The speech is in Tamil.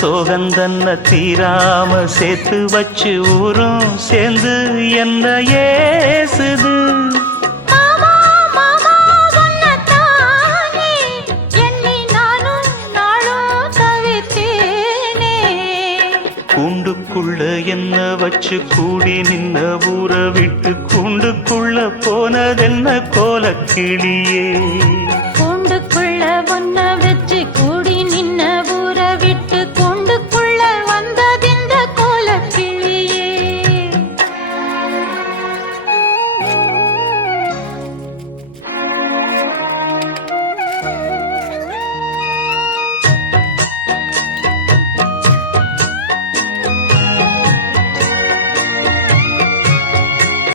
சோகந்தன்ன தீராம சேர்த்து வச்சு ஊரும் சேர்ந்து என்ன ஏசுது. மாமா மாமா சொன்னதானே எண்ணி நானும் நாளும் தவித்தேனே. கூண்டுக்குள்ள என்ன வச்சு கூடி நின்ன ஊற விட்டு கூண்டுக்குள்ள போனதென்ன கோலக்கிளியே. கூண்டுக்குள்ள ஒன்ன